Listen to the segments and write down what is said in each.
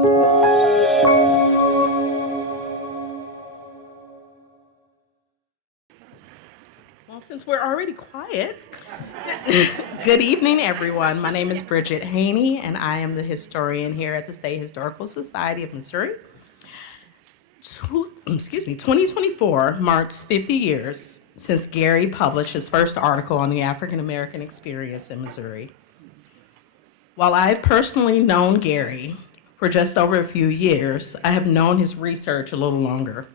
Well, since we're already quiet, good evening, everyone. My name is Bridget Haney, and I am the historian here at the State Historical Society of Missouri. 2024 marks 50 years since Gary published his first article on the African American experience in Missouri. While I've personally known Gary for just over a few years, I have known his research a little longer.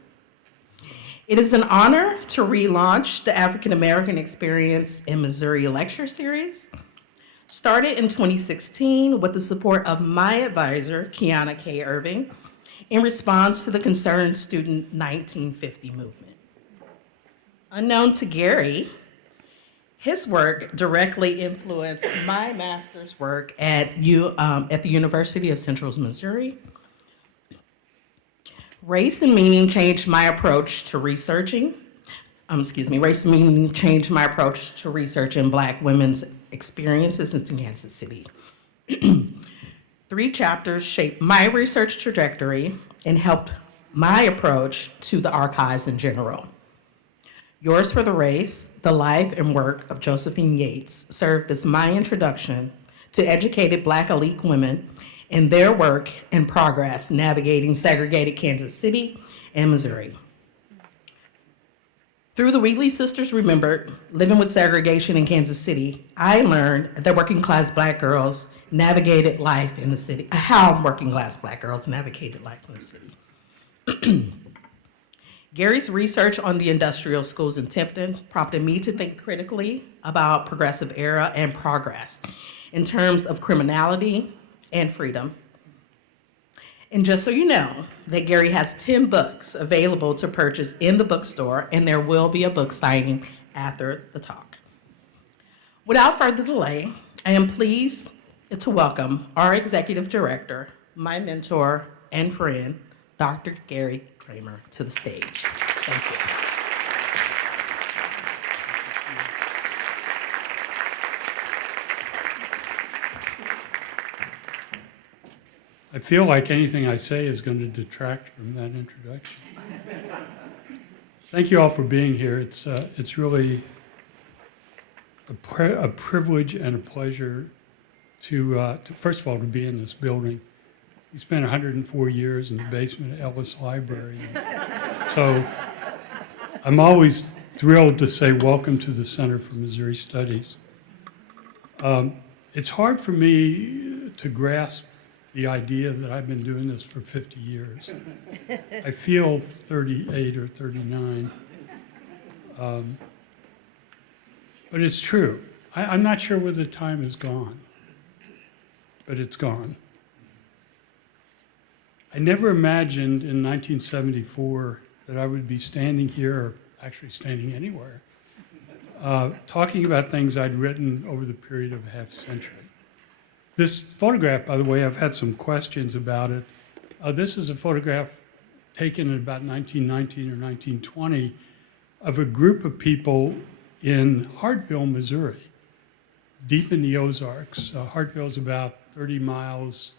It is an honor to relaunch the African American Experience in Missouri lecture series, started in 2016 with the support of my advisor, Kiana K. Irving, in response to the Concerned Student 1950 movement. Unknown to Gary, his work directly influenced my master's work at the University of Central Missouri. Race and meaning changed my approach to researching. Race and meaning changed my approach to research in Black women's experiences in Kansas City. 3 chapters shaped my research trajectory and helped my approach to the archives in general. Yours for the Race, the life and work of Josephine Yates served as my introduction to educated Black elite women in their work and progress navigating segregated Kansas City and Missouri. Through the Wheatley Sisters Remembered, Living with Segregation in Kansas City, I learned that working class Black girls navigated life in the city, how working class Black girls navigated life in the city. Gary's research on the industrial schools in Tipton prompted me to think critically about progressive era and progress in terms of criminality and freedom. And just so you know, that Gary has 10 books available to purchase in the bookstore, and there will be a book signing after the talk. Without further delay, I am pleased to welcome our executive director, my mentor and friend, Dr. Gary Kremer, to the stage. Thank you. I feel like anything I say is going to detract from that introduction. Thank you all for being here. It's really a privilege and a pleasure to first of all, to be in this building. We spent 104 years in the basement of Ellis Library. So I'm always thrilled to say welcome to the Center for Missouri Studies. It's hard for me to grasp the idea that I've been doing this for 50 years. I feel 38 or 39. But it's true. I'm not sure where the time has gone, but it's gone. I never imagined in 1974 that I would be standing here, or actually standing anywhere, talking about things I'd written over the period of a half century. This photograph, by the way, I've had some questions about it. This is a photograph taken in about 1919 or 1920 of a group of people in Hartville, Missouri, deep in the Ozarks. Hartville is about 30 miles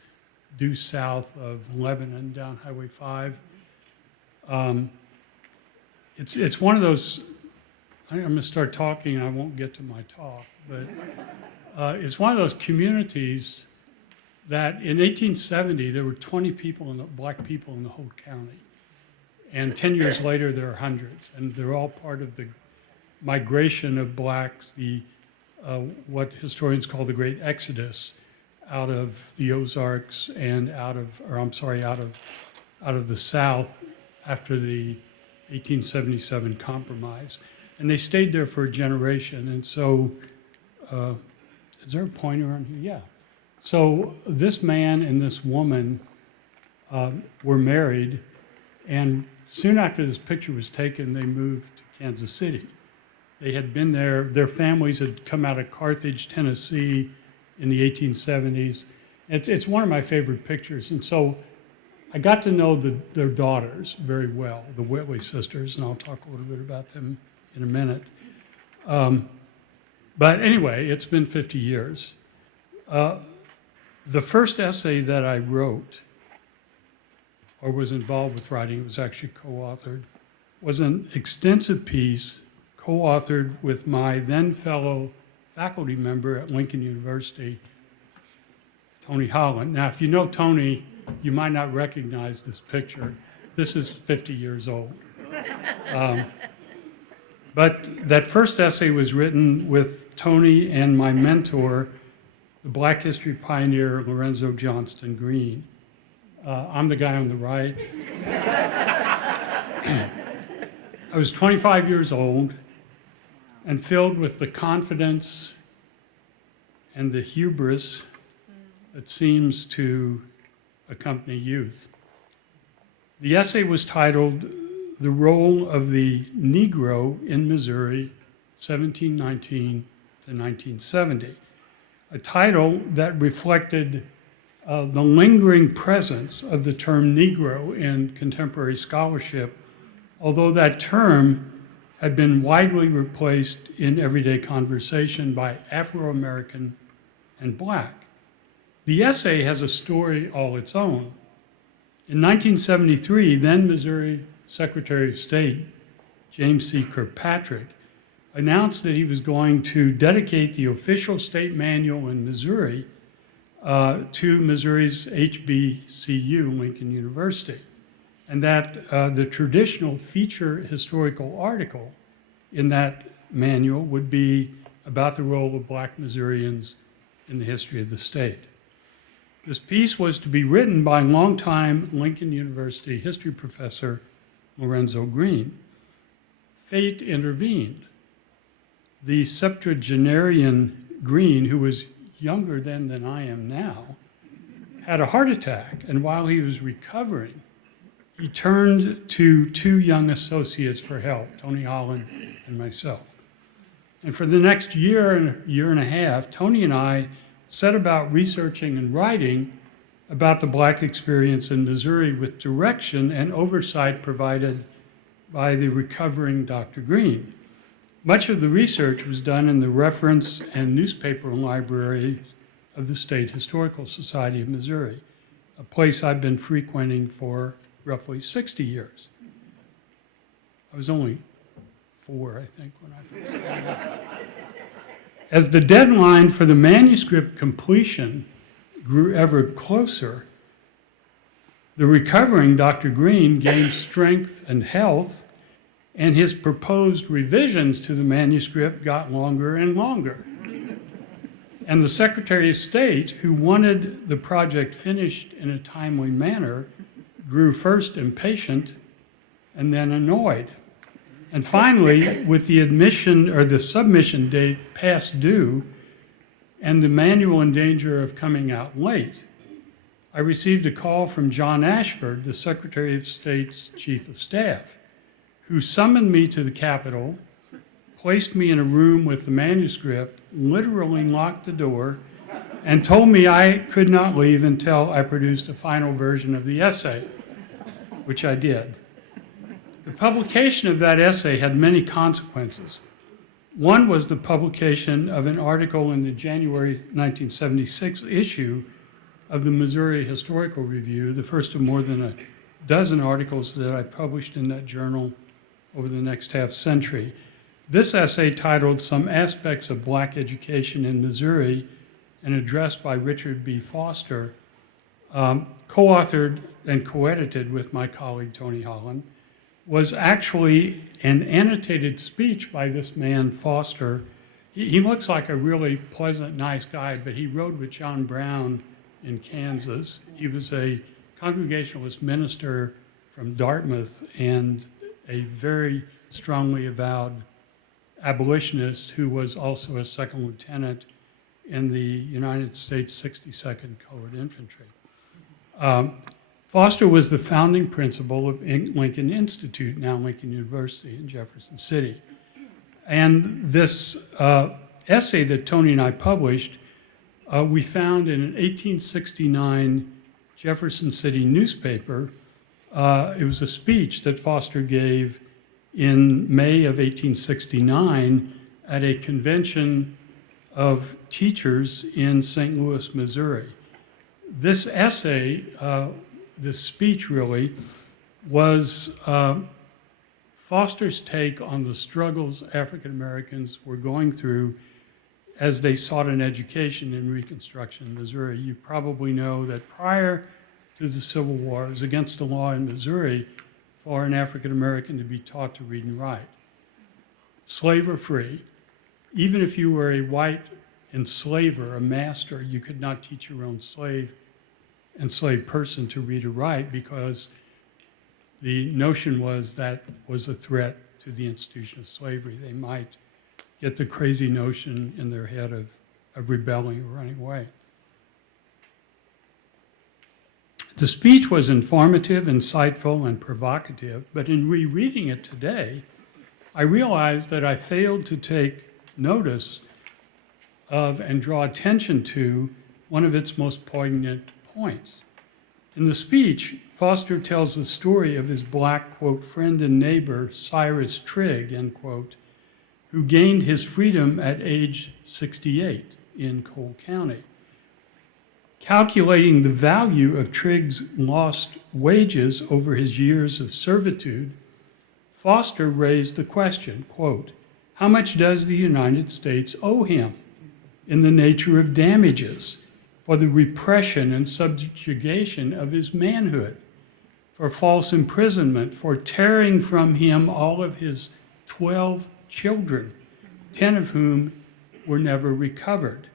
due south of Lebanon, down Highway 5. It's one of those, I'm going to start talking, I won't get to my talk, but it's one of those communities that in 1870, there were 20 Black people in the whole county. And 10 years later, there are hundreds. And they're all part of the migration of Blacks, what historians call the Great Exodus, out of the Ozarks and out of the South after the 1877 compromise. And they stayed there for a generation. And so, is there a pointer on here? Yeah. So this man and this woman were married, and soon after this picture was taken, they moved to Kansas City. They had been there, their families had come out of Carthage, Tennessee in the 1870s. It's one of my favorite pictures. And so I got to know their daughters very well, the Whitley sisters, and I'll talk a little bit about them in a minute. But anyway, it's been 50 years. The first essay that I wrote or was involved with writing, it was actually co-authored, was an extensive piece co-authored with my then fellow faculty member at Lincoln University, Tony Holland. Now, if you know Tony, you might not recognize this picture. This is 50 years old. But that first essay was written with Tony and my mentor, the Black history pioneer Lorenzo Johnston Green. I'm the guy on the right. I was 25 years old and filled with the confidence and the hubris that seems to accompany youth. The essay was titled "The Role of the Negro in Missouri, 1719 to 1970," a title that reflected the lingering presence of the term Negro in contemporary scholarship, although that term had been widely replaced in everyday conversation by Afro-American and Black. The essay has a story all its own. In 1973, then Missouri Secretary of State James C. Kirkpatrick announced that he was going to dedicate the official state manual in Missouri to Missouri's HBCU, Lincoln University, and that the traditional feature historical article in that manual would be about the role of Black Missourians in the history of the state. This piece was to be written by longtime Lincoln University history professor Lorenzo Green. Fate intervened. The septuagenarian Green, who was younger then than I am now, had a heart attack, and while he was recovering, he turned to two young associates for help, Tony Holland and myself. And for the next year and a half, Tony and I set about researching and writing about the Black experience in Missouri with direction and oversight provided by the recovering Dr. Green. Much of the research was done in the reference and newspaper library of the State Historical Society of Missouri, a place I've been frequenting for roughly 60 years. I was only 4, I think, when I first started. As the deadline for the manuscript completion grew ever closer, the recovering Dr. Green gained strength and health, and his proposed revisions to the manuscript got longer and longer. And the Secretary of State, who wanted the project finished in a timely manner, grew first impatient and then annoyed. And finally, with the submission date past due and the manual in danger of coming out late, I received a call from John Ashford, the Secretary of State's Chief of Staff, who summoned me to the Capitol, placed me in a room with the manuscript, literally locked the door, and told me I could not leave until I produced a final version of the essay, which I did. The publication of that essay had many consequences. One was the publication of an article in the January 1976 issue of the Missouri Historical Review, the first of more than a dozen articles that I published in that journal over the next half century. This essay, titled "Some Aspects of Black Education in Missouri," and addressed by Richard B. Foster, co-authored and co-edited with my colleague Tony Holland, was actually an annotated speech by this man, Foster. He looks like a really pleasant, nice guy, but he rode with John Brown in Kansas. He was a Congregationalist minister from Dartmouth and a very strongly avowed abolitionist who was also a second lieutenant in the United States 62nd Colored Infantry. Foster was the founding principal of Lincoln Institute, now Lincoln University in Jefferson City. And this essay that Tony and I published, we found in an 1869 Jefferson City newspaper. It was a speech that Foster gave in May of 1869 at a convention of teachers in St. Louis, Missouri. This essay this speech really was Foster's take on the struggles African Americans were going through as they sought an education in Reconstruction Missouri. You probably know that prior to the Civil War, it was against the law in Missouri for an African American to be taught to read and write. Slave or free, even if you were a white enslaver, a master, you could not teach your own enslaved person to read or write because the notion was that was a threat to the institution of slavery. They might get the crazy notion in their head of rebelling or running away. The speech was informative, insightful, and provocative, but in rereading it today, I realized that I failed to take notice of and draw attention to one of its most poignant points. In the speech, Foster tells the story of his black, quote, friend and neighbor, Cyrus Trigg, end quote, who gained his freedom at age 68 in Cole County. Calculating the value of Trigg's lost wages over his years of servitude, Foster raised the question, quote, how much does the United States owe him in the nature of damages for the repression and subjugation of his manhood, for false imprisonment, for tearing from him all of his 12 children, 10 of whom were never recovered,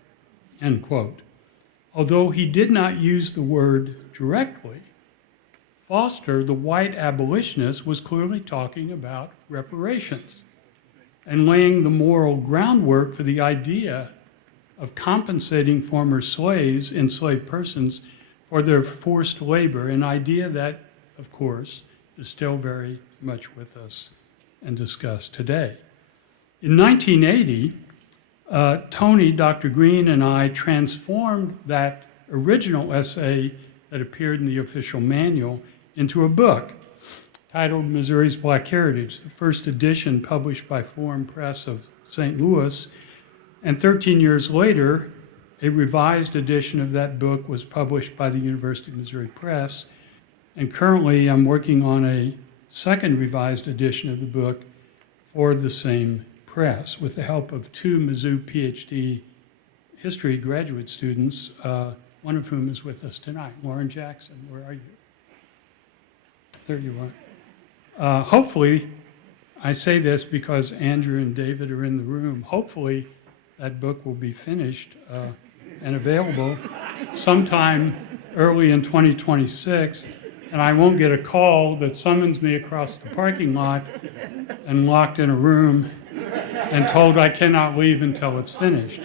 end quote. Although he did not use the word directly, Foster, the white abolitionist, was clearly talking about reparations and laying the moral groundwork for the idea of compensating former slaves, enslaved persons, for their forced labor, an idea that, of course, is still very much with us and discussed today. In 1980, Tony, Dr. Green, and I transformed that original essay that appeared in the official manual into a book titled Missouri's Black Heritage, the first edition published by Forum Press of St. Louis. And 13 years later, a revised edition of that book was published by the University of Missouri Press. And currently, I'm working on a second revised edition of the book for the same press with the help of two Mizzou PhD history graduate students, one of whom is with us tonight. Lauren Jackson, where are you? There you are. Hopefully, I say this because Andrew and David are in the room. Hopefully, that book will be finished and available sometime early in 2026, and I won't get a call that summons me across the parking lot and locked in a room and told I cannot leave until it's finished.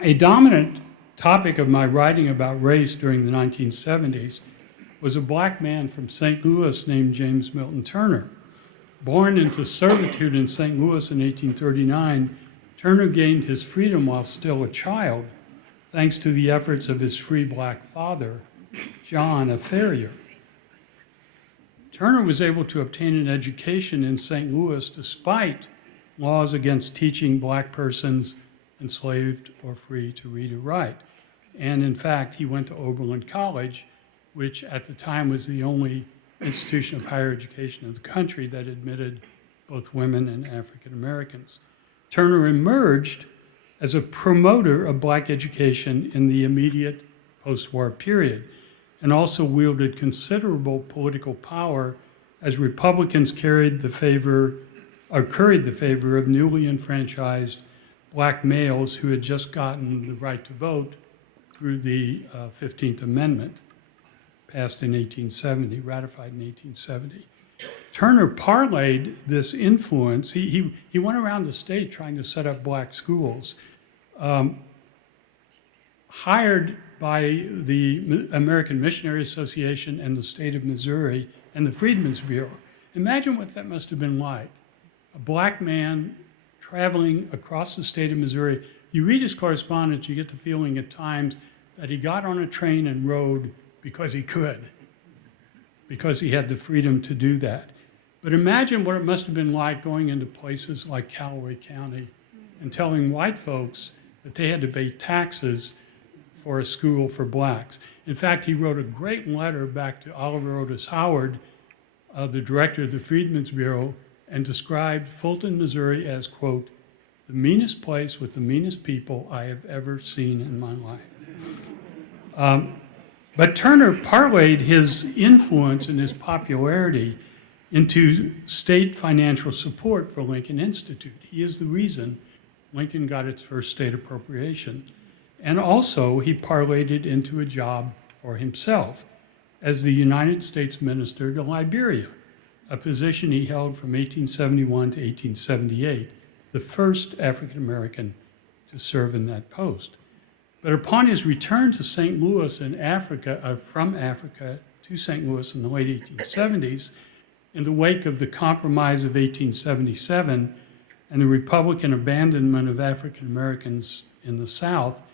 A dominant topic of my writing about race during the 1970s was a black man from St. Louis named James Milton Turner. Born into servitude in St. Louis in 1839, Turner gained his freedom while still a child, thanks to the efforts of his free black father, John, a farrier. Turner was able to obtain an education in St. Louis despite laws against teaching black persons enslaved or free to read or write. And in fact, he went to Oberlin College, which at the time was the only institution of higher education in the country that admitted both women and African Americans. Turner emerged as a promoter of black education in the immediate post-war period, and also wielded considerable political power as Republicans curried the favor of newly enfranchised black males who had just gotten the right to vote through the 15th Amendment, passed in 1870, ratified in 1870. Turner parlayed this influence. He went around the state trying to set up black schools, hired by the American Missionary Association and the state of Missouri and the Freedmen's Bureau. Imagine what that must have been like. A black man traveling across the state of Missouri. You read his correspondence, you get the feeling at times that he got on a train and rode because he could, because he had the freedom to do that. But imagine what it must have been like going into places like Callaway County and telling white folks that they had to pay taxes for a school for blacks. In fact, he wrote a great letter back to Oliver Otis Howard, the director of the Freedmen's Bureau, and described Fulton, Missouri as, quote, the meanest place with the meanest people I have ever seen in my life. But Turner parlayed his influence and his popularity into state financial support for Lincoln Institute. He is the reason Lincoln got its first state appropriation. And also, he parlayed it into a job for himself as the United States Minister to Liberia, a position he held from 1871 to 1878, the first African American to serve in that post. But upon his return to St. Louis in Africa, from Africa to St. Louis in the late 1870s, in the wake of the Compromise of 1877 and the Republican abandonment of African Americans in the South,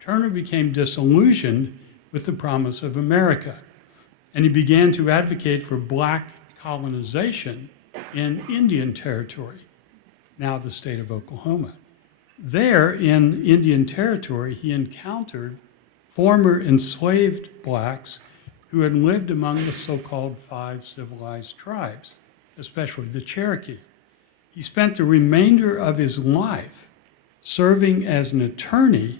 Turner became disillusioned with the promise of America, and he began to advocate for black colonization in Indian Territory, now the state of Oklahoma. There, in Indian Territory, he encountered former enslaved blacks who had lived among the so-called 5 civilized tribes, especially the Cherokee. He spent the remainder of his life serving as an attorney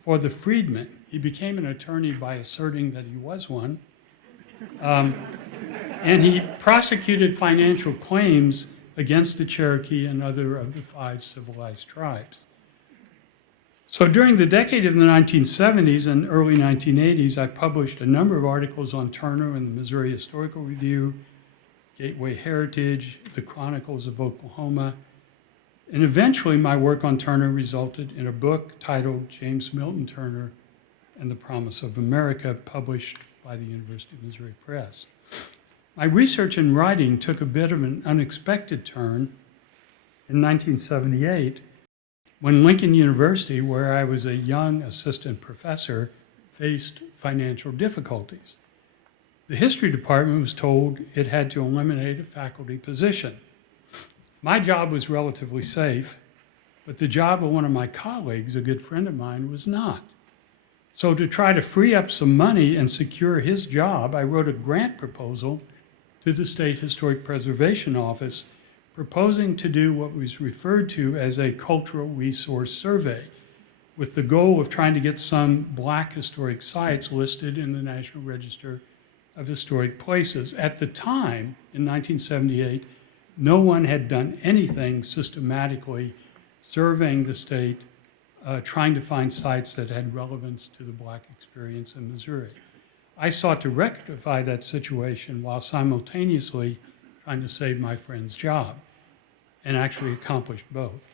for the freedmen. He became an attorney by asserting that he was one. And he prosecuted financial claims against the Cherokee and other of the 5 civilized tribes. So during the decade of the 1970s and early 1980s, I published a number of articles on Turner in the Missouri Historical Review, Gateway Heritage, the Chronicles of Oklahoma, and eventually my work on Turner resulted in a book titled James Milton Turner and the Promise of America, published by the University of Missouri Press. My research and writing took a bit of an unexpected turn in 1978 when Lincoln University, where I was a young assistant professor, faced financial difficulties. The history department was told it had to eliminate a faculty position. My job was relatively safe, but the job of one of my colleagues, a good friend of mine, was not. So to try to free up some money and secure his job, I wrote a grant proposal to the State Historic Preservation Office, proposing to do what was referred to as a cultural resource survey, with the goal of trying to get some black historic sites listed in the National Register of Historic Places. At the time, in 1978, no one had done anything systematically surveying the state, trying to find sites that had relevance to the black experience in Missouri. I sought to rectify that situation while simultaneously trying to save my friend's job, and actually accomplished both.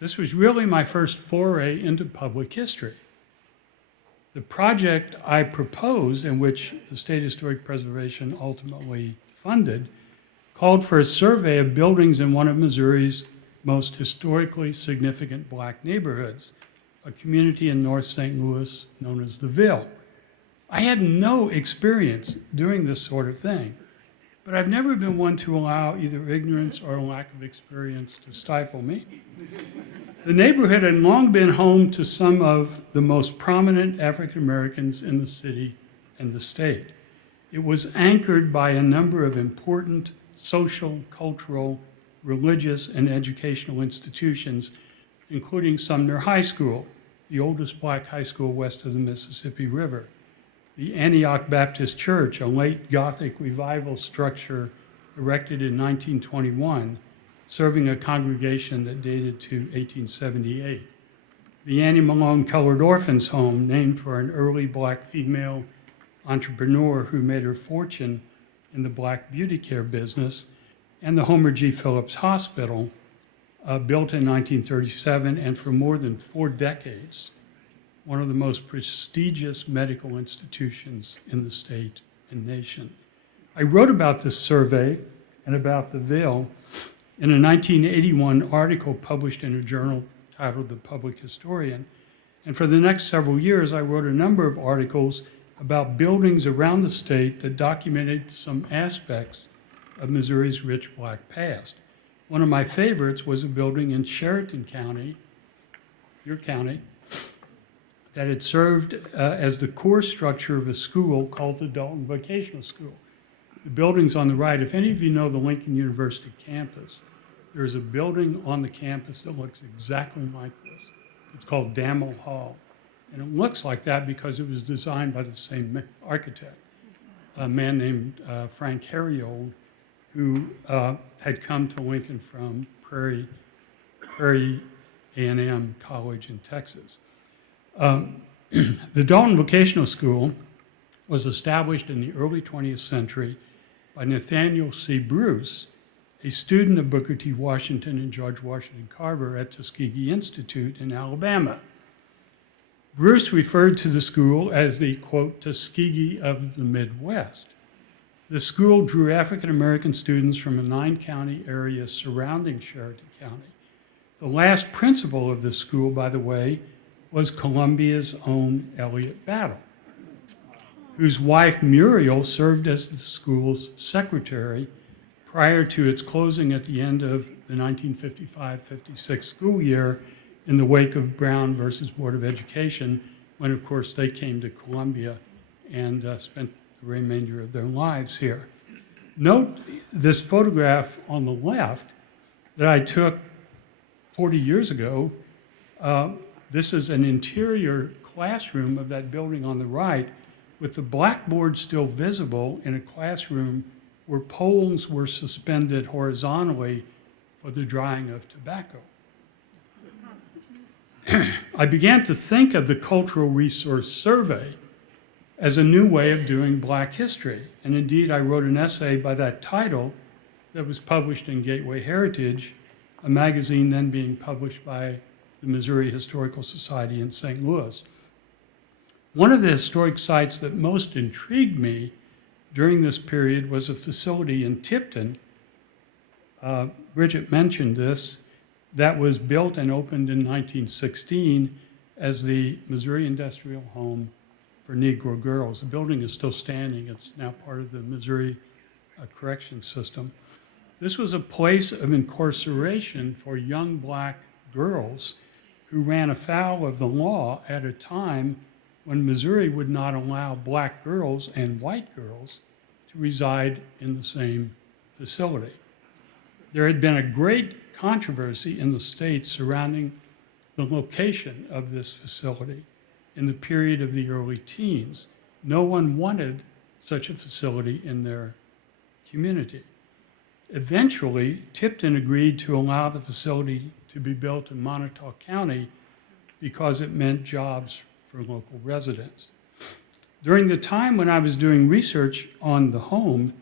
This was really my first foray into public history. The project I proposed, and which the State Historic Preservation ultimately funded, called for a survey of buildings in one of Missouri's most historically significant black neighborhoods, a community in North St. Louis known as the Ville. I had no experience doing this sort of thing, but I've never been one to allow either ignorance or a lack of experience to stifle me. The neighborhood had long been home to some of the most prominent African Americans in the city and the state. It was anchored by a number of important social, cultural, religious, and educational institutions, including Sumner High School, the oldest black high school west of the Mississippi River, the Antioch Baptist Church, a late Gothic revival structure erected in 1921, serving a congregation that dated to 1878. The Annie Malone Colored Orphans Home, named for an early black female entrepreneur who made her fortune in the black beauty care business, and the Homer G. Phillips Hospital, built in 1937 and for more than 4 decades, one of the most prestigious medical institutions in the state and nation. I wrote about this survey and about the Ville in a 1981 article published in a journal titled The Public Historian. And for the next several years, I wrote a number of articles about buildings around the state that documented some aspects of Missouri's rich black past. One of my favorites was a building in Sheridan County, your county, that had served as the core structure of a school called the Dalton Vocational School. The building's on the right. If any of you know the Lincoln University campus, there's a building on the campus that looks exactly like this. It's called Damel Hall. And it looks like that because it was designed by the same architect, a man named Frank Herriold, who had come to Lincoln from Prairie A&M College in Texas. The Dalton Vocational School was established in the early 20th century by Nathaniel C. Bruce, a student of Booker T. Washington and George Washington Carver at Tuskegee Institute in Alabama. Bruce referred to the school as the, quote, Tuskegee of the Midwest. The school drew African-American students from a 9-county area surrounding Sheridan County. The last principal of the school, by the way, was Columbia's own Elliott Battle, whose wife Muriel served as the school's secretary prior to its closing at the end of the 1955-56 school year in the wake of Brown versus Board of Education, when, of course, they came to Columbia and spent the remainder of their lives here. Note this photograph on the left that I took 40 years ago. This is an interior classroom of that building on the right, with the blackboard still visible in a classroom where poles were suspended horizontally for the drying of tobacco. I began to think of the Cultural Resource Survey as a new way of doing Black history. And indeed, I wrote an essay by that title that was published in Gateway Heritage, a magazine then being published by the Missouri Historical Society in St. Louis. One of the historic sites that most intrigued me during this period was a facility in Tipton. Bridget mentioned this, that was built and opened in 1916 as the Missouri Industrial Home for Negro Girls. The building is still standing. It's now part of the Missouri Correction System. This was a place of incarceration for young Black girls who ran afoul of the law at a time when Missouri would not allow Black girls and white girls to reside in the same facility. There had been a great controversy in the state surrounding the location of this facility in the period of the early teens. No one wanted such a facility in their community. Eventually, Tipton agreed to allow the facility to be built in Montauk County because it meant jobs for local residents. During the time when I was doing research on the home,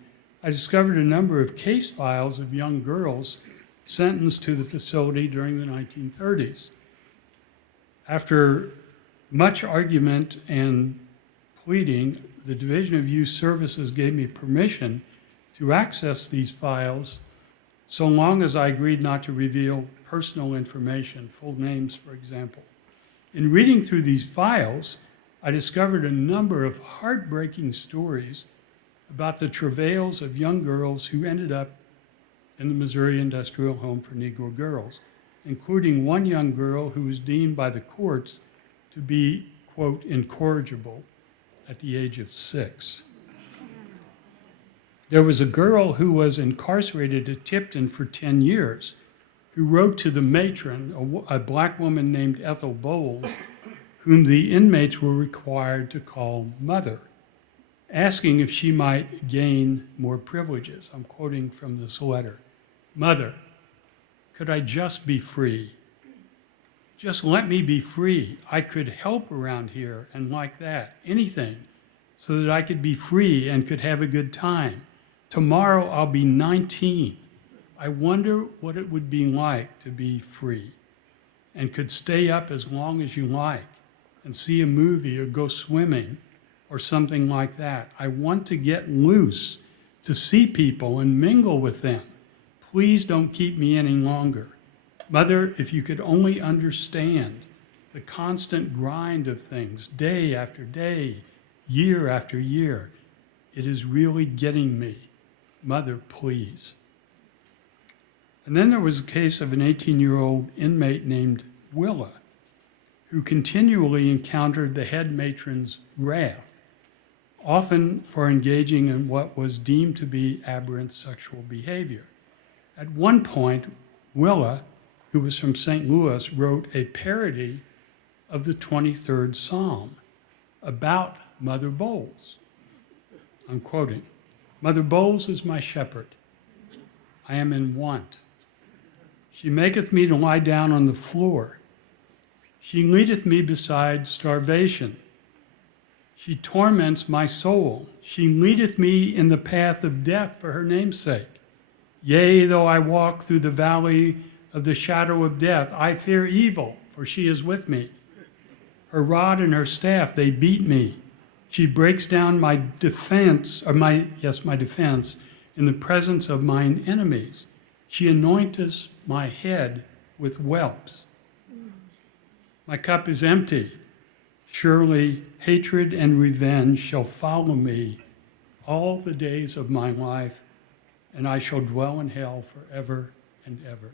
I discovered a number of case files of young girls sentenced to the facility during the 1930s. After much argument and pleading, the Division of Youth Services gave me permission to access these files so long as I agreed not to reveal personal information, full names, for example. In reading through these files, I discovered a number of heartbreaking stories about the travails of young girls who ended up in the Missouri Industrial Home for Negro Girls, including one young girl who was deemed by the courts to be, quote, incorrigible at the age of 6. There was a girl who was incarcerated at Tipton for 10 years who wrote to the matron, a Black woman named Ethel Bowles, whom the inmates were required to call mother, asking if she might gain more privileges. I'm quoting from this letter. Mother, could I just be free? Just let me be free. I could help around here and like that, anything, so that I could be free and could have a good time. Tomorrow I'll be 19. I wonder what it would be like to be free and could stay up as long as you like and see a movie or go swimming or something like that. I want to get loose, to see people and mingle with them. Please don't keep me any longer. Mother, if you could only understand the constant grind of things, day after day, year after year, it is really getting me. Mother, please. And then there was a case of an 18-year-old inmate named Willa. who continually encountered the head matron's wrath, often for engaging in what was deemed to be aberrant sexual behavior. At one point, Willa, who was from St. Louis, wrote a parody of the 23rd Psalm about Mother Bowles. I'm quoting, "Mother Bowles is my shepherd. I am in want. She maketh me to lie down on the floor. She leadeth me beside starvation. She torments my soul. She leadeth me in the path of death for her name's sake. Yea, though I walk through the valley of the shadow of death, I fear evil, for she is with me. Her rod and her staff, they beat me. She breaks down my defense in the presence of mine enemies. She anointeth my head with whelps. My cup is empty. Surely hatred and revenge shall follow me all the days of my life, and I shall dwell in hell forever and ever."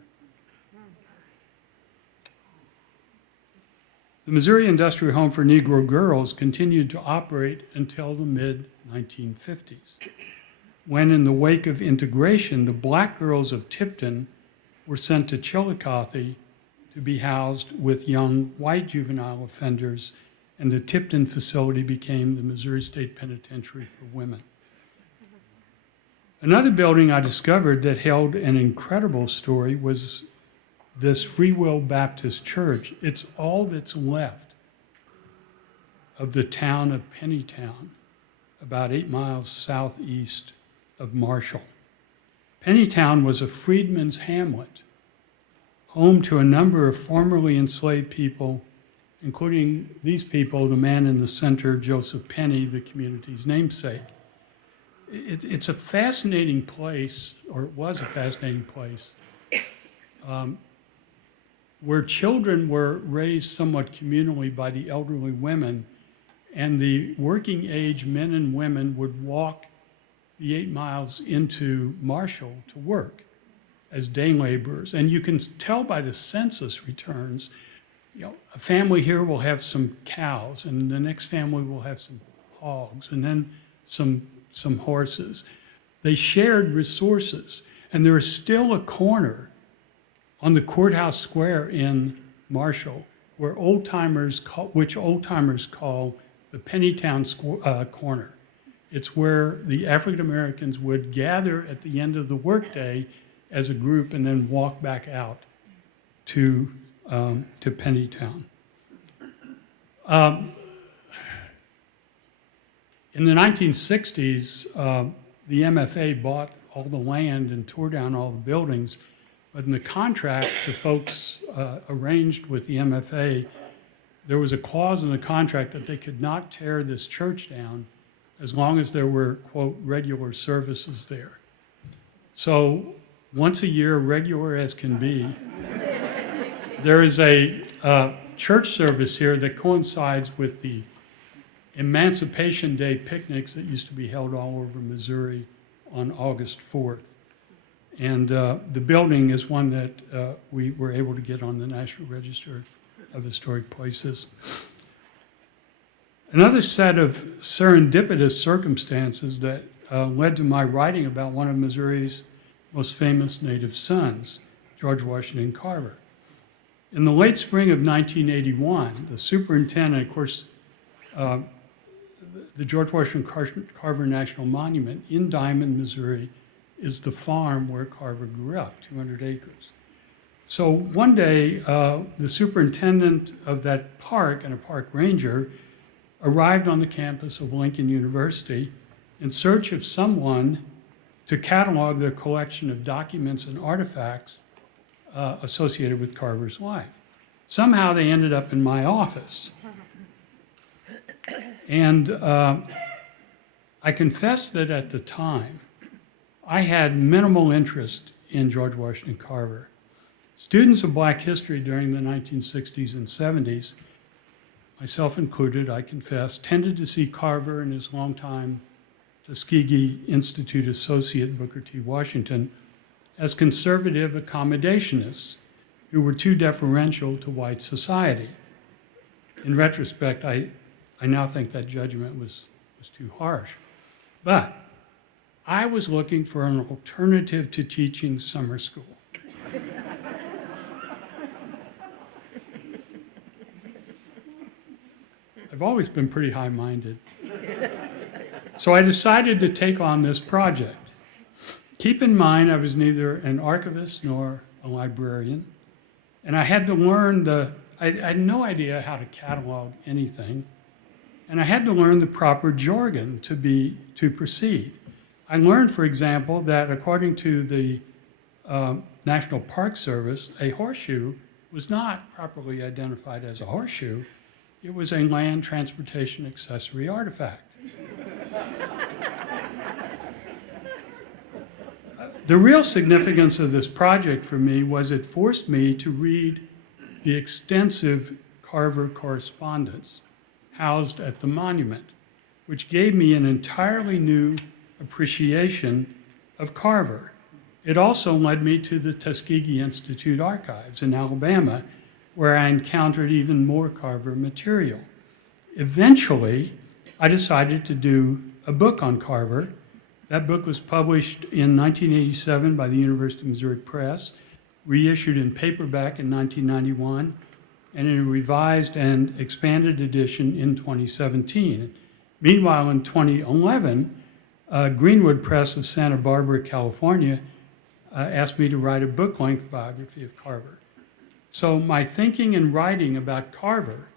The Missouri Industrial Home for Negro Girls continued to operate until the mid-1950s, when in the wake of integration, the black girls of Tipton were sent to Chillicothe to be housed with young white juvenile offenders, and the Tipton facility became the Missouri State Penitentiary for Women. Another building I discovered that held an incredible story was this Free Will Baptist Church. It's all that's left of the town of Pennytown, about 8 miles southeast of Marshall. Pennytown was a freedman's hamlet, home to a number of formerly enslaved people, including these people, the man in the center, Joseph Penny, the community's namesake. It's a fascinating place, or it was a fascinating place, where children were raised somewhat communally by the elderly women, and the working age men and women would walk the 8 miles into Marshall to work as day laborers. And you can tell by the census returns, a family here will have some cows, and the next family will have some hogs, and then some horses. They shared resources, and there is still a corner on the courthouse square in Marshall where which old timers call the Pennytown Corner. It's where the African Americans would gather at the end of the workday as a group and then walk back out to Pennytown. In the 1960s, the MFA bought all the land and tore down all the buildings, but in the contract the folks arranged with the MFA, there was a clause in the contract that they could not tear this church down as long as there were, quote, regular services there. So once a year, regular as can be, there is a church service here that coincides with the Emancipation Day picnics that used to be held all over Missouri on August 4th. And the building is one that we were able to get on the National Register of Historic Places. Another set of serendipitous circumstances that led to my writing about one of Missouri's most famous native sons, George Washington Carver. In the late spring of 1981, the superintendent, of course, the George Washington Carver National Monument in Diamond, Missouri, is the farm where Carver grew up, 200 acres. So one day, the superintendent of that park and a park ranger arrived on the campus of Lincoln University in search of someone to catalog their collection of documents and artifacts associated with Carver's life. Somehow they ended up in my office. And I confess that at the time, I had minimal interest in George Washington Carver. Students of Black history during the 1960s and 70s, myself included, I confess, tended to see Carver and his longtime Tuskegee Institute associate, Booker T. Washington, as conservative accommodationists who were too deferential to white society. In retrospect, I now think that judgment was too harsh. But I was looking for an alternative to teaching summer school. I've always been pretty high-minded. So I decided to take on this project. Keep in mind, I was neither an archivist nor a librarian, and I had to learn I had no idea how to catalog anything, and I had to learn the proper jargon to proceed. I learned, for example, that according to the National Park Service, a horseshoe was not properly identified as a horseshoe. It was a land transportation accessory artifact. The real significance of this project for me was it forced me to read the extensive Carver correspondence housed at the monument, which gave me an entirely new appreciation of Carver. It also led me to the Tuskegee Institute archives in Alabama, where I encountered even more Carver material. Eventually, I decided to do a book on Carver. That book was published in 1987 by the University of Missouri Press, reissued in paperback in 1991, and in a revised and expanded edition in 2017. Meanwhile, in 2011, Greenwood Press of Santa Barbara, California, asked me to write a book-length biography of Carver. So my thinking and writing about Carver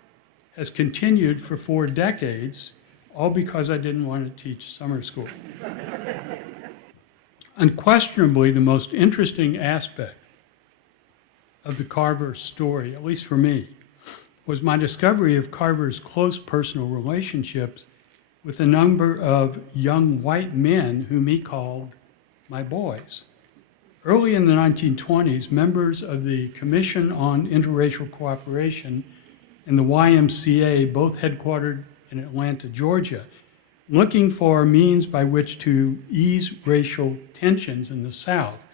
has continued for 4 decades, all because I didn't want to teach summer school. Unquestionably, the most interesting aspect of the Carver story, at least for me, was my discovery of Carver's close personal relationships with a number of young white men whom he called my boys. Early in the 1920s, members of the Commission on Interracial Cooperation and the YMCA, both headquartered in Atlanta, Georgia, looking for means by which to ease racial tensions in the South,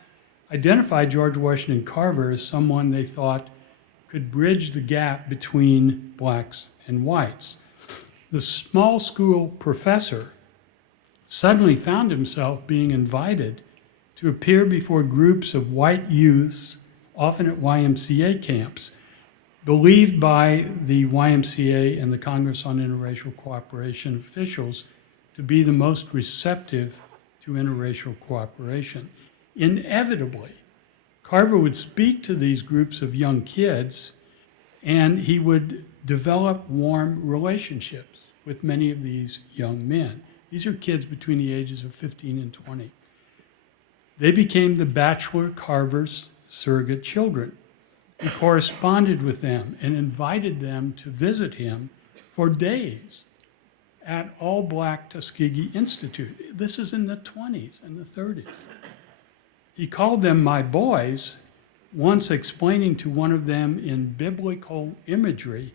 identified George Washington Carver as someone they thought could bridge the gap between blacks and whites. The small school professor suddenly found himself being invited to appear before groups of white youths, often at YMCA camps, believed by the YMCA and the Congress on Interracial Cooperation officials to be the most receptive to interracial cooperation. Inevitably, Carver would speak to these groups of young kids, and he would develop warm relationships with many of these young men. These are kids between the ages of 15 and 20. They became the Bachelor Carver's surrogate children. He corresponded with them and invited them to visit him for days at all-black Tuskegee Institute. This is in the 20s and the 30s. He called them my boys, once explaining to one of them in biblical imagery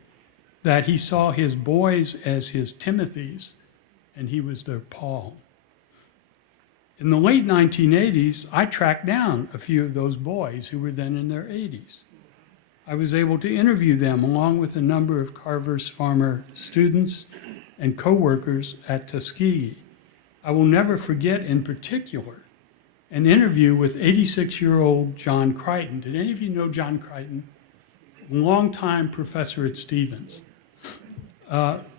that he saw his boys as his Timothys and he was their Paul. In the late 1980s, I tracked down a few of those boys who were then in their 80s. I was able to interview them along with a number of Carver's former students and co-workers at Tuskegee. I will never forget, in particular, an interview with 86-year-old John Crichton. Did any of you know John Crichton? Longtime professor at Stevens.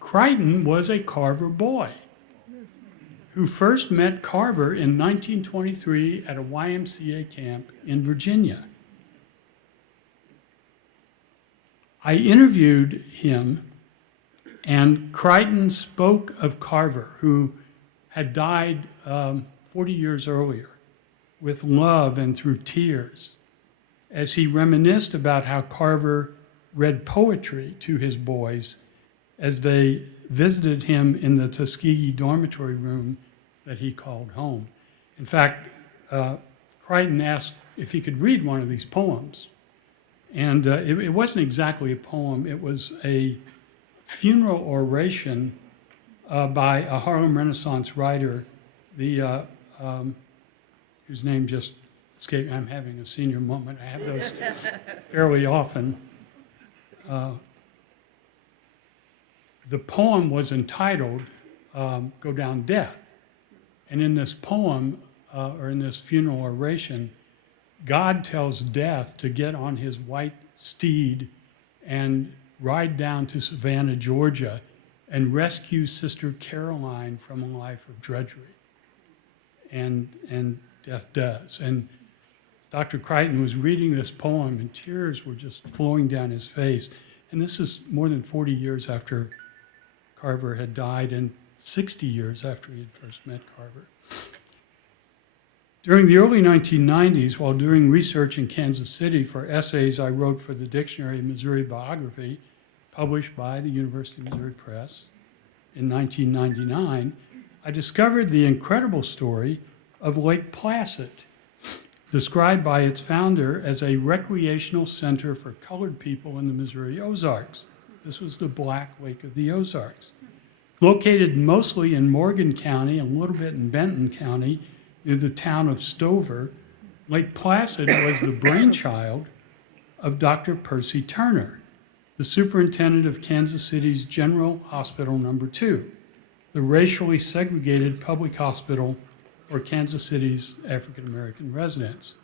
Crichton was a Carver boy who first met Carver in 1923 at a YMCA camp in Virginia. I interviewed him, and Crichton spoke of Carver, who had died 40 years earlier, with love and through tears, as he reminisced about how Carver read poetry to his boys as they visited him in the Tuskegee dormitory room that he called home. In fact, Crichton asked if he could read one of these poems. And it wasn't exactly a poem, it was a funeral oration by a Harlem Renaissance writer, whose name just escaped. I'm having a senior moment. I have those fairly often. The poem was entitled Go Down Death. And in this poem, or in this funeral oration, God tells Death to get on his white steed and ride down to Savannah, Georgia, and rescue Sister Caroline from a life of drudgery. And Death does. And Dr. Crichton was reading this poem, and tears were just flowing down his face. And this is more than 40 years after Carver had died, and 60 years after he had first met Carver. During the early 1990s, while doing research in Kansas City for essays I wrote for the Dictionary of Missouri Biography, published by the University of Missouri Press in 1999, I discovered the incredible story of Lake Placid, described by its founder as a recreational center for colored people in the Missouri Ozarks. This was the Black Lake of the Ozarks. Located mostly in Morgan County and a little bit in Benton County, near the town of Stover, Lake Placid was the brainchild of Dr. Percy Turner, the superintendent of Kansas City's General Hospital No. 2, the racially segregated public hospital for Kansas City's African American residents.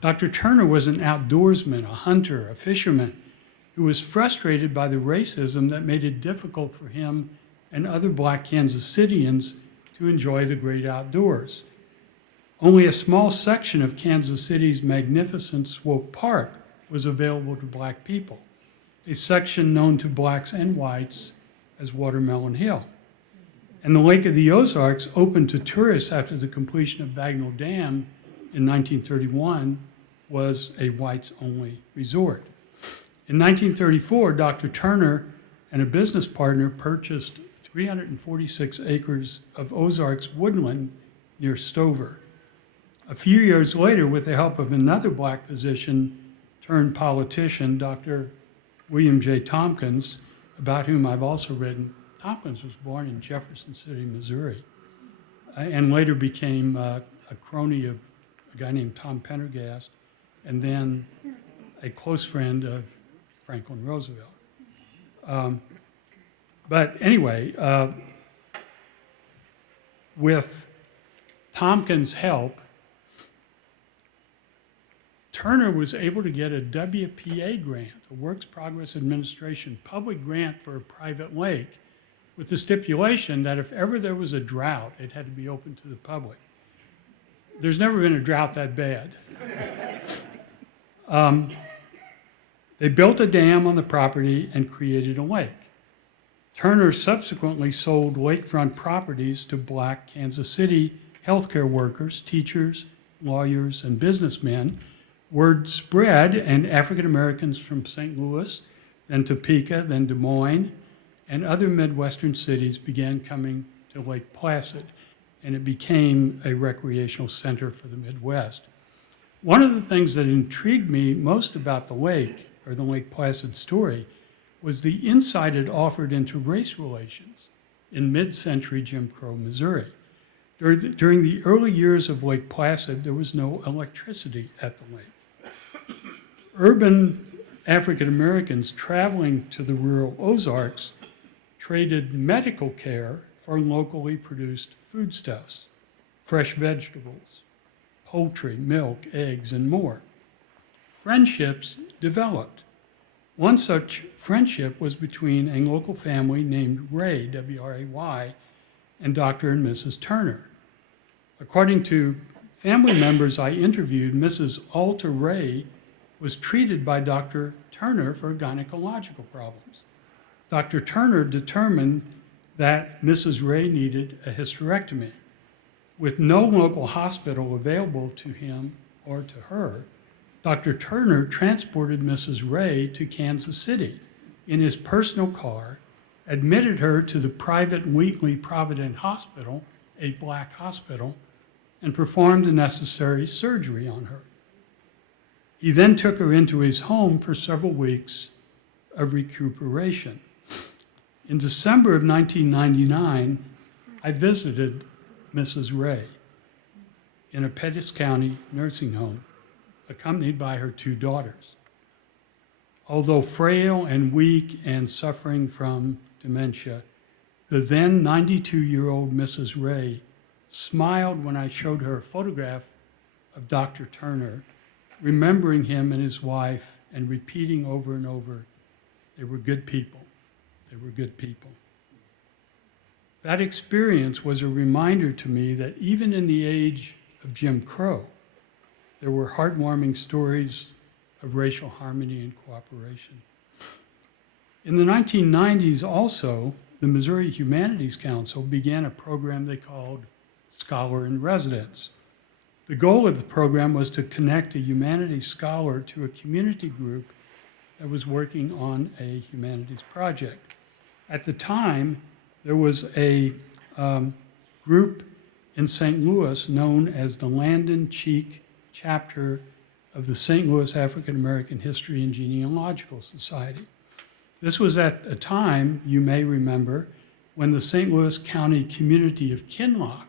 Dr. Turner was an outdoorsman, a hunter, a fisherman, who was frustrated by the racism that made it difficult for him and other Black Kansas Cityans to enjoy the great outdoors. Only a small section of Kansas City's magnificent Swope Park was available to Black people, a section known to Blacks and whites as Watermelon Hill. And the Lake of the Ozarks opened to tourists after the completion of Bagnell Dam in 1931 was a whites-only resort. In 1934, Dr. Turner and a business partner purchased 346 acres of Ozarks woodland near Stover. A few years later, with the help of another Black physician turned politician, Dr. William J. Tompkins, about whom I've also written, Tompkins was born in Jefferson City, Missouri, and later became a crony of a guy named Tom Pendergast, and then a close friend of Franklin Roosevelt. But anyway, with Tompkins' help, Turner was able to get a WPA grant, a Works Progress Administration public grant for a private lake, with the stipulation that if ever there was a drought, it had to be open to the public. There's never been a drought that bad. They built a dam on the property and created a lake. Turner subsequently sold lakefront properties to Black Kansas City healthcare workers, teachers, lawyers, and businessmen. Word spread, and African Americans from St. Louis, then Topeka, then Des Moines, and other Midwestern cities began coming to Lake Placid, and it became a recreational center for the Midwest. One of the things that intrigued me most about the lake, or the Lake Placid story, was the insight it offered into race relations in mid-century Jim Crow Missouri. During the early years of Lake Placid, there was no electricity at the lake. Urban African Americans traveling to the rural Ozarks traded medical care for locally produced foodstuffs, fresh vegetables, poultry, milk, eggs, and more. Friendships developed. One such friendship was between a local family named Ray, W-R-A-Y, and Dr. and Mrs. Turner. According to family members I interviewed, Mrs. Alta Ray was treated by Dr. Turner for gynecological problems. Dr. Turner determined that Mrs. Ray needed a hysterectomy. With no local hospital available to him or to her, Dr. Turner transported Mrs. Ray to Kansas City in his personal car, admitted her to the private Wheatley Provident Hospital, a Black hospital, and performed the necessary surgery on her. He then took her into his home for several weeks of recuperation. In December of 1999, I visited Mrs. Ray in a Pettis County nursing home, accompanied by her two daughters. Although frail and weak and suffering from dementia, the then 92-year-old Mrs. Ray smiled when I showed her a photograph of Dr. Turner, remembering him and his wife and repeating over and over, they were good people. They were good people. That experience was a reminder to me that even in the age of Jim Crow, there were heartwarming stories of racial harmony and cooperation. In the 1990s also, the Missouri Humanities Council began a program they called Scholar in Residence. The goal of the program was to connect a humanities scholar to a community group that was working on a humanities project. At the time, there was a group in St. Louis known as the Landon Cheek chapter of the St. Louis African American History and Genealogical Society. This was at a time, you may remember, when the St. Louis County community of Kinloch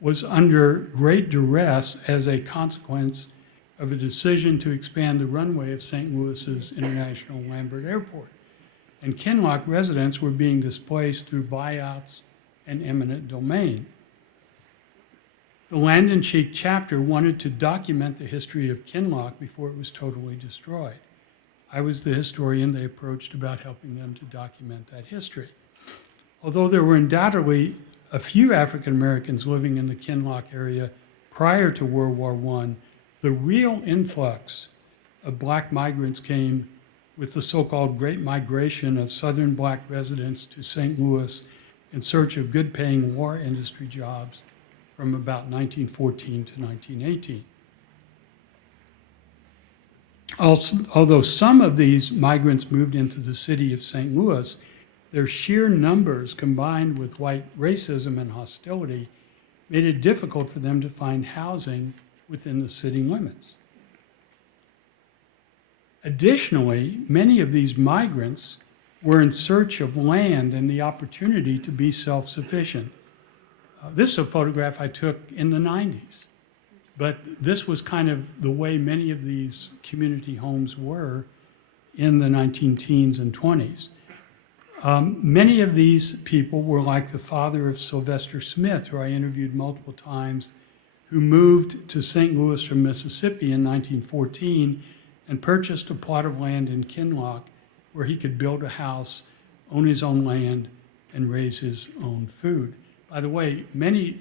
was under great duress as a consequence of a decision to expand the runway of St. Louis's International Lambert Airport. And Kinloch residents were being displaced through buyouts and eminent domain. The Landon Cheek chapter wanted to document the history of Kinloch before it was totally destroyed. I was the historian they approached about helping them to document that history. Although there were undoubtedly a few African Americans living in the Kinloch area prior to World War I, the real influx of black migrants came with the so-called Great Migration of Southern black residents to St. Louis in search of good-paying war industry jobs from about 1914 to 1918. Although some of these migrants moved into the city of St. Louis, their sheer numbers combined with white racism and hostility made it difficult for them to find housing within the city limits. Additionally, many of these migrants were in search of land and the opportunity to be self-sufficient. This is a photograph I took in the 90s, but this was kind of the way many of these community homes were in the 19-teens and 20s. Many of these people were like the father of Sylvester Smith, who I interviewed multiple times, who moved to St. Louis from Mississippi in 1914 and purchased a plot of land in Kinloch where he could build a house, own his own land, and raise his own food. By the way, many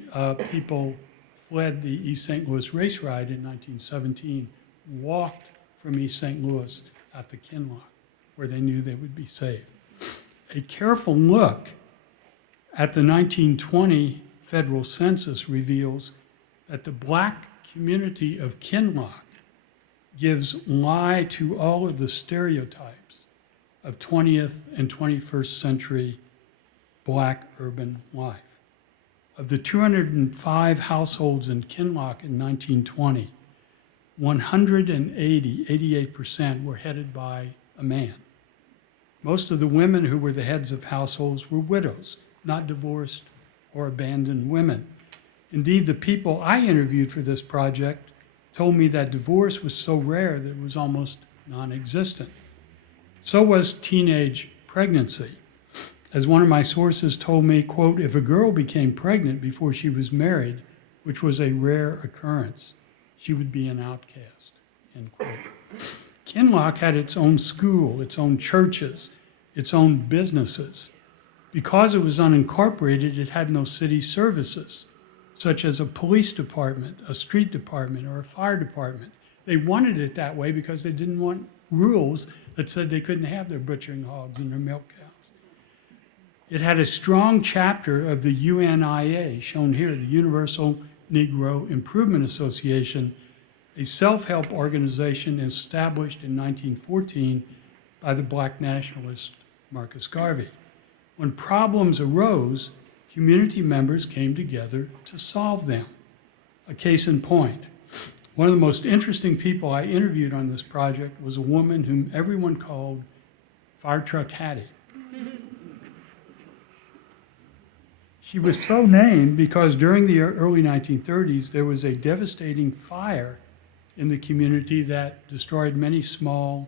people fled the East St. Louis race ride in 1917, walked from East St. Louis out to Kinloch, where they knew they would be safe. A careful look at the 1920 federal census reveals that the black community of Kinloch gives lie to all of the stereotypes of 20th and 21st century black urban life. Of the 205 households in Kinloch in 1920, 180, 88% were headed by a man. Most of the women who were the heads of households were widows, not divorced or abandoned women. Indeed, the people I interviewed for this project told me that divorce was so rare that it was almost non-existent. So was teenage pregnancy. As one of my sources told me, quote, if a girl became pregnant before she was married, which was a rare occurrence, she would be an outcast, end quote. Kinloch had its own school, its own churches, its own businesses. Because it was unincorporated, it had no city services, such as a police department, a street department, or a fire department. They wanted it that way because they didn't want rules that said they couldn't have their butchering hogs and their milk cows. It had a strong chapter of the UNIA, shown here, the Universal Negro Improvement Association, a self-help organization established in 1914 by the black nationalist Marcus Garvey. When problems arose, community members came together to solve them. A case in point, one of the most interesting people I interviewed on this project was a woman whom everyone called Fire Truck Hattie. She was so named because during the early 1930s, there was a devastating fire in the community that destroyed many small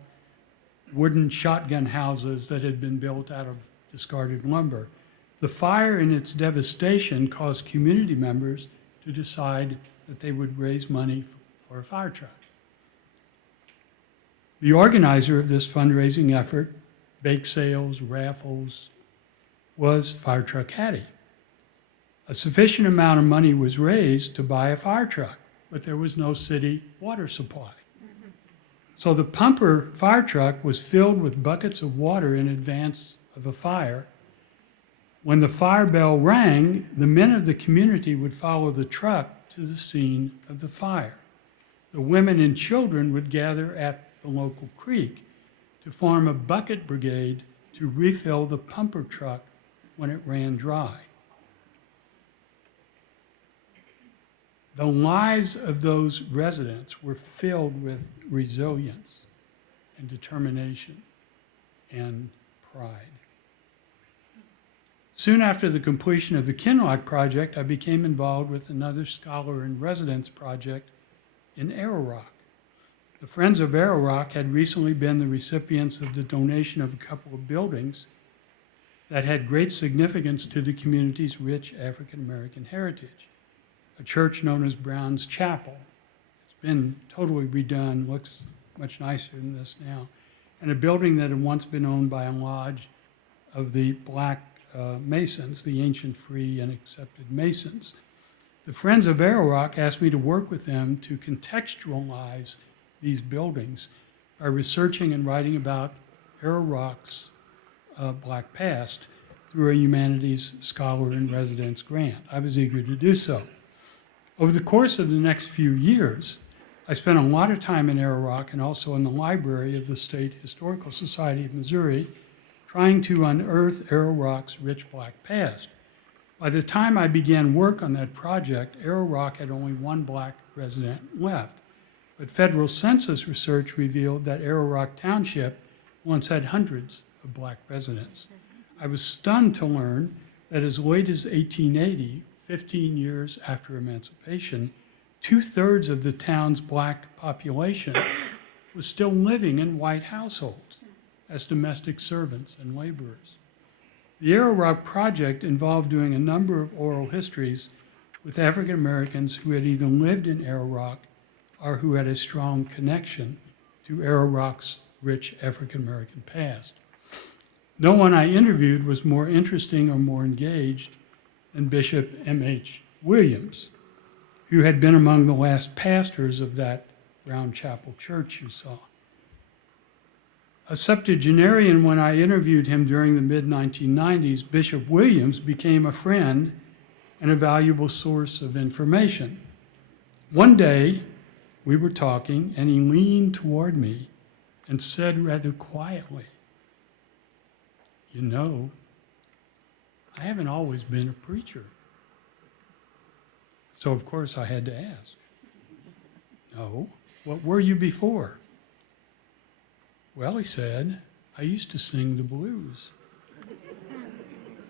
wooden shotgun houses that had been built out of discarded lumber. The fire and its devastation caused community members to decide that they would raise money for a fire truck. The organizer of this fundraising effort, bake sales, raffles, was Fire Truck Hattie. A sufficient amount of money was raised to buy a fire truck, but there was no city water supply. So the pumper fire truck was filled with buckets of water in advance of a fire. When the fire bell rang, the men of the community would follow the truck to the scene of the fire. The women and children would gather at the local creek to form a bucket brigade to refill the pumper truck when it ran dry. The lives of those residents were filled with resilience and determination and pride. Soon after the completion of the Kinloch project, I became involved with another scholar in residence project in Arrow Rock. The Friends of Arrow Rock had recently been the recipients of the donation of a couple of buildings that had great significance to the community's rich African American heritage. A church known as Brown's Chapel. It's been totally redone, looks much nicer than this now. And a building that had once been owned by a lodge of the Black Masons, the ancient free and accepted Masons. The Friends of Arrow Rock asked me to work with them to contextualize these buildings by researching and writing about Arrow Rock's Black past through a humanities scholar in residence grant. I was eager to do so. Over the course of the next few years, I spent a lot of time in Arrow Rock and also in the library of the State Historical Society of Missouri, trying to unearth Arrow Rock's rich Black past. By the time I began work on that project, Arrow Rock had only one Black resident left. But federal census research revealed that Arrow Rock Township once had hundreds of Black residents. I was stunned to learn that as late as 1880, 15 years after emancipation, 2/3 of the town's Black population was still living in white households as domestic servants and laborers. The Arrow Rock Project involved doing a number of oral histories with African Americans who had either lived in Arrow Rock or who had a strong connection to Arrow Rock's rich African American past. No one I interviewed was more interesting or more engaged than Bishop M.H. Williams, who had been among the last pastors of that Brown Chapel church you saw. A septuagenarian, when I interviewed him during the mid-1990s, Bishop Williams became a friend and a valuable source of information. One day, we were talking, and he leaned toward me and said rather quietly, "You know, I haven't always been a preacher." So, of course, I had to ask, "No, what were you before?" "Well," he said, "I used to sing the blues."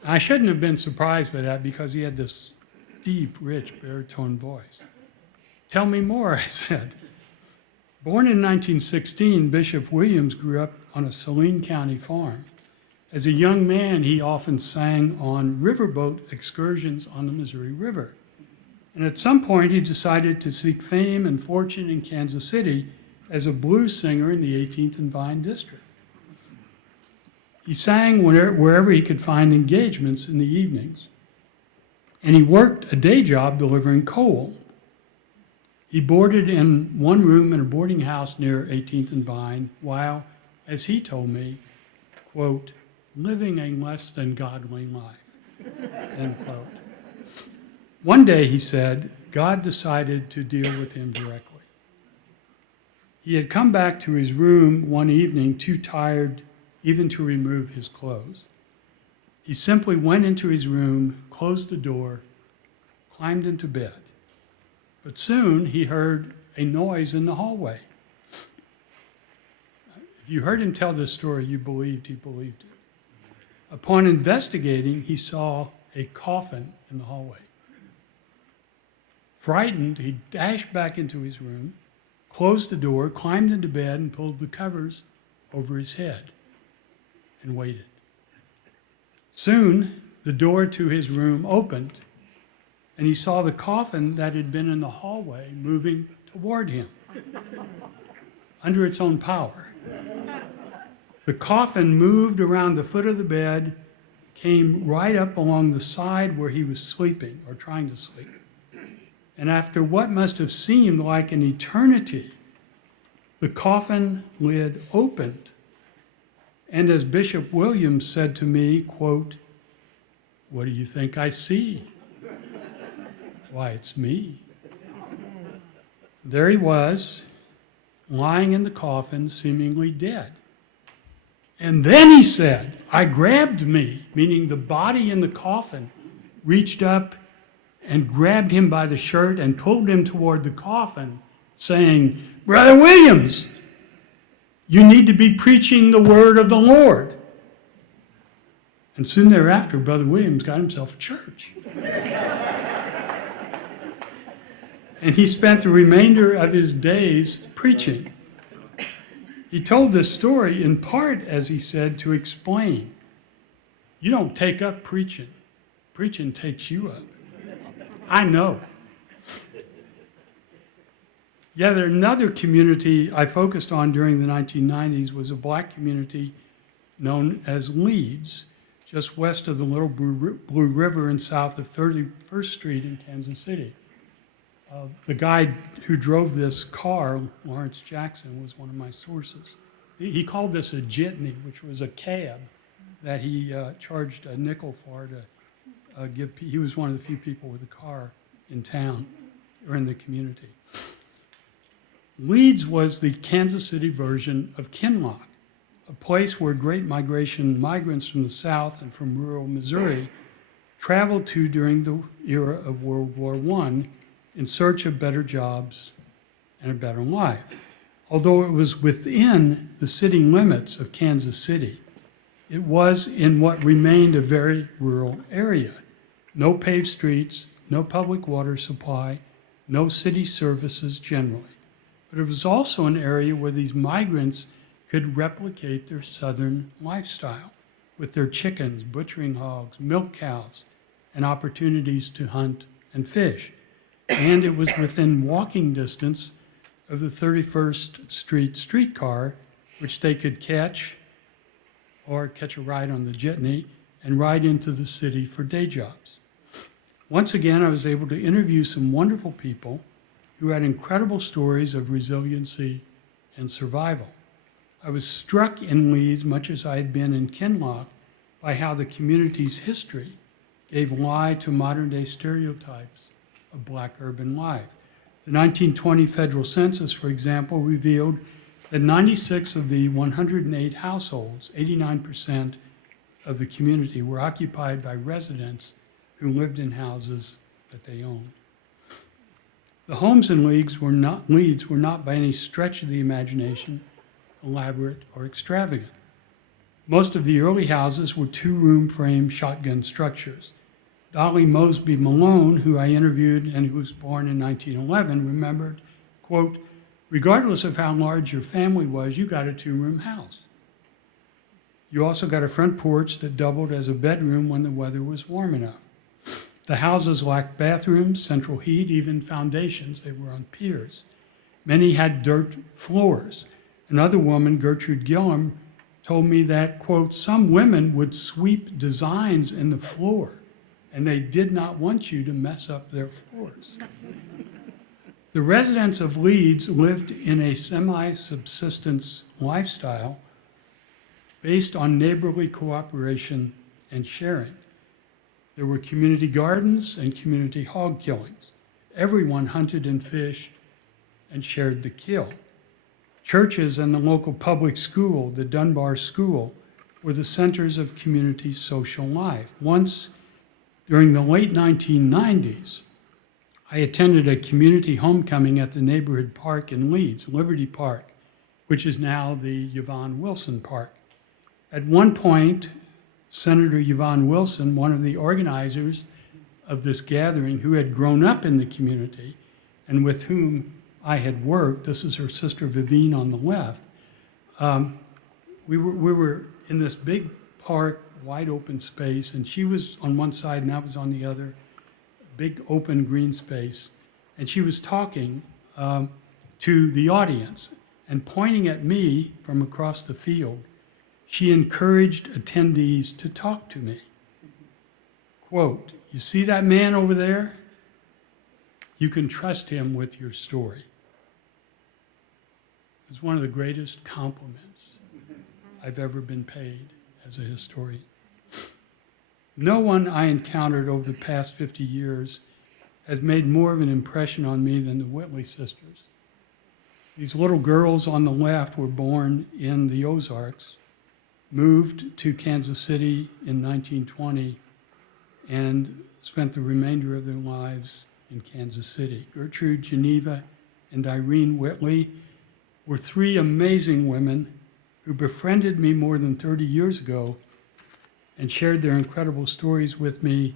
I shouldn't have been surprised by that because he had this deep, rich baritone voice. "Tell me more," I said. Born in 1916, Bishop Williams grew up on a Saline County farm. As a young man, he often sang on riverboat excursions on the Missouri River. And at some point, he decided to seek fame and fortune in Kansas City as a blues singer in the 18th and Vine District. He sang wherever he could find engagements in the evenings. And he worked a day job delivering coal. He boarded in one room in a boarding house near 18th and Vine while, as he told me, quote, "living a less than godly life," end quote. One day, he said, God decided to deal with him directly. He had come back to his room one evening too tired even to remove his clothes. He simply went into his room, closed the door, climbed into bed. But soon he heard a noise in the hallway. If you heard him tell this story, you believed he believed it. Upon investigating, he saw a coffin in the hallway. Frightened, he dashed back into his room, closed the door, climbed into bed, and pulled the covers over his head and waited. Soon, the door to his room opened, and he saw the coffin that had been in the hallway moving toward him under its own power. The coffin moved around the foot of the bed, came right up along the side where he was sleeping or trying to sleep. And after what must have seemed like an eternity, the coffin lid opened. And as Bishop Williams said to me, quote, "What do you think I see?" "Why, it's me." There he was, lying in the coffin, seemingly dead. And then he said, "I grabbed me," meaning the body in the coffin, reached up and grabbed him by the shirt and pulled him toward the coffin, saying, "Brother Williams, you need to be preaching the word of the Lord." And soon thereafter, Brother Williams got himself a church. And he spent the remainder of his days preaching. He told this story in part, as he said, to explain, you don't take up preaching. Preaching takes you up. I know. Yet another community I focused on during the 1990s was a black community known as Leeds, just west of the Little Blue River and south of 31st Street in Kansas City. The guy who drove this car, Lawrence Jackson, was one of my sources. He called this a jitney, which was a cab that he charged a nickel for to he was one of the few people with a car in town or in the community. Leeds was the Kansas City version of Kinloch, a place where great migrants from the South and from rural Missouri traveled to during the era of World War I in search of better jobs and a better life. Although it was within the city limits of Kansas City, it was in what remained a very rural area. No paved streets, no public water supply, no city services generally. But it was also an area where these migrants could replicate their southern lifestyle with their chickens, butchering hogs, milk cows, and opportunities to hunt and fish. And it was within walking distance of the 31st Street streetcar, which they could catch or catch a ride on the jitney and ride into the city for day jobs. Once again, I was able to interview some wonderful people who had incredible stories of resiliency and survival. I was struck in Leeds, much as I had been in Kinloch, by how the community's history gave lie to modern-day stereotypes of black urban life. The 1920 federal census, for example, revealed that 96 of the 108 households, 89% of the community, were occupied by residents who lived in houses that they owned. The homes in Leeds were not by any stretch of the imagination elaborate or extravagant. Most of the early houses were two-room frame shotgun structures. Dolly Mosby Malone, who I interviewed and who was born in 1911, remembered, quote, "Regardless of how large your family was, you got a two-room house. You also got a front porch that doubled as a bedroom when the weather was warm enough. The houses lacked bathrooms, central heat, even foundations. They were on piers. Many had dirt floors. Another woman, Gertrude Gillum, told me that, quote, some women would sweep designs in the floor, and they did not want you to mess up their floors." The residents of Leeds lived in a semi-subsistence lifestyle based on neighborly cooperation and sharing. There were community gardens and community hog killings. Everyone hunted and fished and shared the kill. Churches and the local public school, the Dunbar School, were the centers of community social life. Once, during the late 1990s, I attended a community homecoming at the neighborhood park in Leeds, Liberty Park, which is now the Yvonne Wilson Park. At one point, Senator Yvonne Wilson, one of the organizers of this gathering, who had grown up in the community and with whom I had worked, this is her sister Vivine on the left, we were in this big park wide open space, and she was on one side and I was on the other, big open green space, and she was talking to the audience and pointing at me from across the field. She encouraged attendees to talk to me. Quote, "You see that man over there? You can trust him with your story." It's one of the greatest compliments I've ever been paid as a historian. No one I encountered over the past 50 years has made more of an impression on me than the Whitley sisters. These little girls on the left were born in the Ozarks, moved to Kansas City in 1920, and spent the remainder of their lives in Kansas City. Gertrude, Geneva, and Irene Whitley were three amazing women who befriended me more than 30 years ago and shared their incredible stories with me,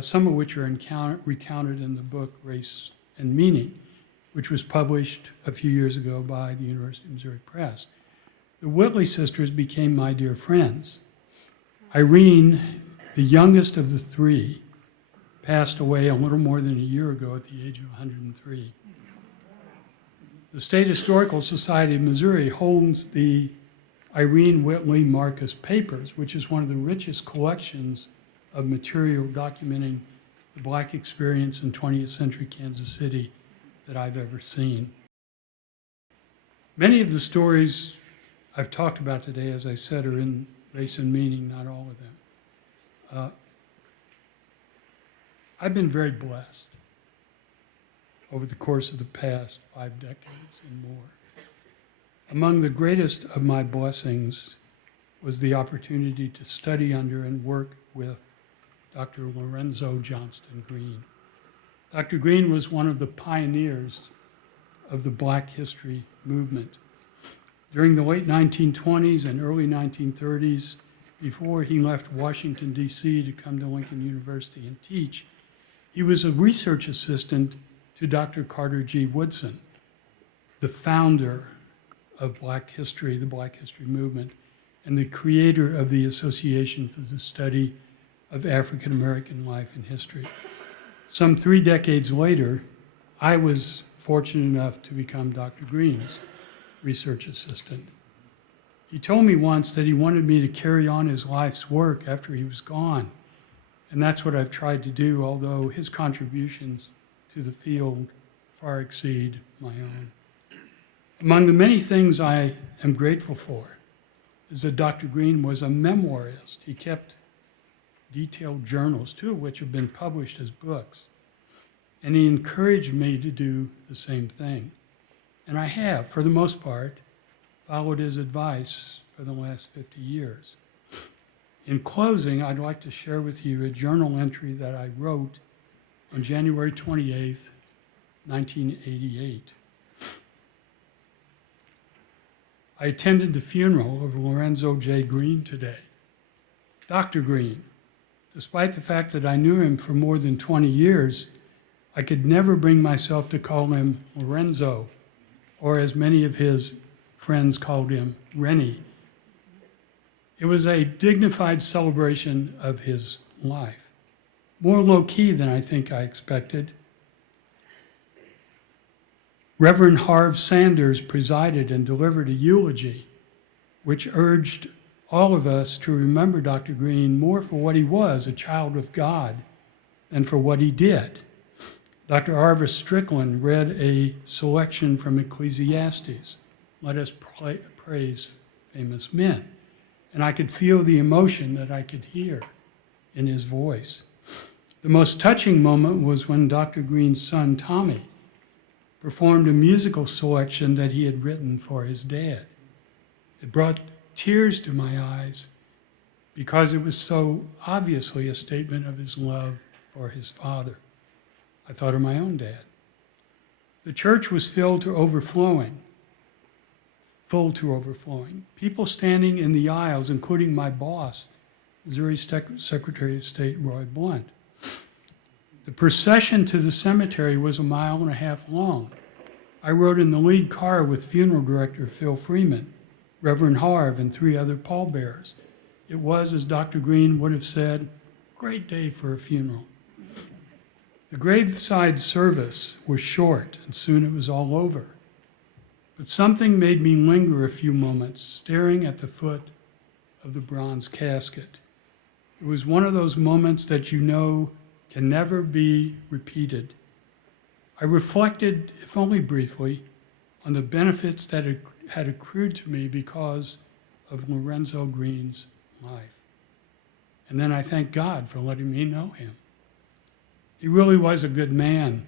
some of which are recounted in the book Race and Meaning, which was published a few years ago by the University of Missouri Press. The Whitley sisters became my dear friends. Irene, the youngest of the three, passed away a little more than a year ago at the age of 103. The State Historical Society of Missouri holds the Irene Whitley Marcus Papers, which is one of the richest collections of material documenting the Black experience in 20th century Kansas City that I've ever seen. Many of the stories I've talked about today, as I said, are in Race and Meaning, not all of them. I've been very blessed over the course of the past 5 decades and more. Among the greatest of my blessings was the opportunity to study under and work with Dr. Lorenzo Johnston Green. Dr. Green was one of the pioneers of the Black history movement. During the late 1920s and early 1930s, before he left Washington, D.C. to come to Lincoln University and teach, he was a research assistant to Dr. Carter G. Woodson, the founder of Black history, the Black history movement, and the creator of the Association for the Study of African American Life and History. Some 3 decades later, I was fortunate enough to become Dr. Green's research assistant. He told me once that he wanted me to carry on his life's work after he was gone, and that's what I've tried to do, although his contributions to the field far exceed my own. Among the many things I am grateful for is that Dr. Green was a memoirist. He kept detailed journals, 2 of which have been published as books, and he encouraged me to do the same thing. And I have, for the most part, followed his advice for the last 50 years. In closing, I'd like to share with you a journal entry that I wrote on January 28th, 1988. I attended the funeral of Lorenzo J. Green today. Dr. Green, despite the fact that I knew him for more than 20 years, I could never bring myself to call him Lorenzo, or as many of his friends called him, Rennie. It was a dignified celebration of his life, more low-key than I think I expected. Reverend Harv Sanders presided and delivered a eulogy which urged all of us to remember Dr. Green more for what he was, a child of God, than for what he did. Dr. Arvis Strickland read a selection from Ecclesiastes, "Let us praise famous men," and I could feel the emotion that I could hear in his voice. The most touching moment was when Dr. Green's son, Tommy, performed a musical selection that he had written for his dad. It brought tears to my eyes because it was so obviously a statement of his love for his father. I thought of my own dad. The church was full to overflowing. People standing in the aisles, including my boss, Missouri Secretary of State Roy Blunt. The procession to the cemetery was 1.5 miles long. I rode in the lead car with funeral director Phil Freeman, Reverend Harv, and 3 other pallbearers. It was, as Dr. Green would have said, a great day for a funeral. The graveside service was short, and soon it was all over. But something made me linger a few moments, staring at the foot of the bronze casket. It was one of those moments that you know can never be repeated. I reflected, if only briefly, on the benefits that had accrued to me because of Lorenzo Green's life. And then I thank God for letting me know him. He really was a good man,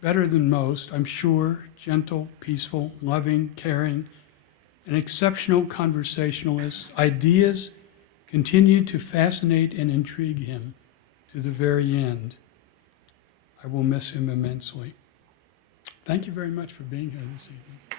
better than most, I'm sure, gentle, peaceful, loving, caring, an exceptional conversationalist. Ideas continued to fascinate and intrigue him to the very end. I will miss him immensely. Thank you very much for being here this evening.